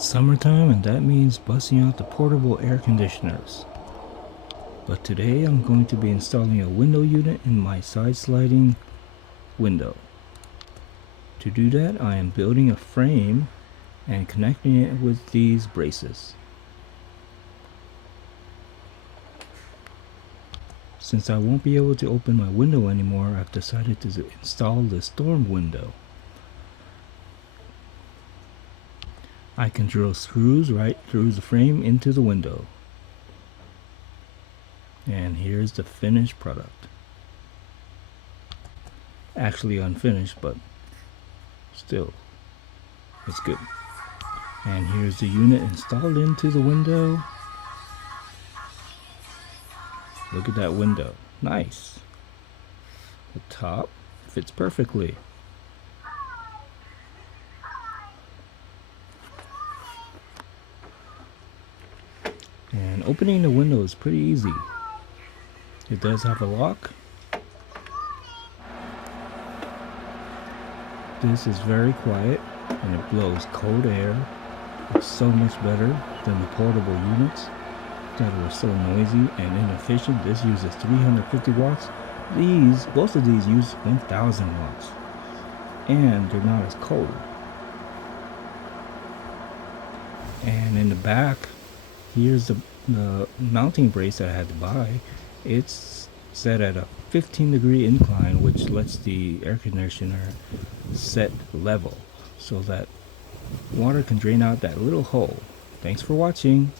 It's summertime, and that means busting out the portable air conditioners. But today I'm going to be installing a window unit in my side sliding window. To do that, I am building a frame and connecting it with these braces. Since I won't be able to open my window anymore, I've decided to install the storm window. I can drill screws right through the frame into the window. And here's the finished product. Actually unfinished, but still, it's good. And here's the unit installed into the window. Look at that window. Nice. The top fits perfectly. And opening the window is pretty easy. It does have a lock. This is very quiet and it blows cold air. It's so much better than the portable units that were so noisy and inefficient. This uses 350 watts. Most of these use 1000 watts. And they're not as cold. And in the back, here's the mounting brace that I had to buy. It's set at a 15-degree incline, which lets the air conditioner set level so that water can drain out that little hole. Thanks for watching.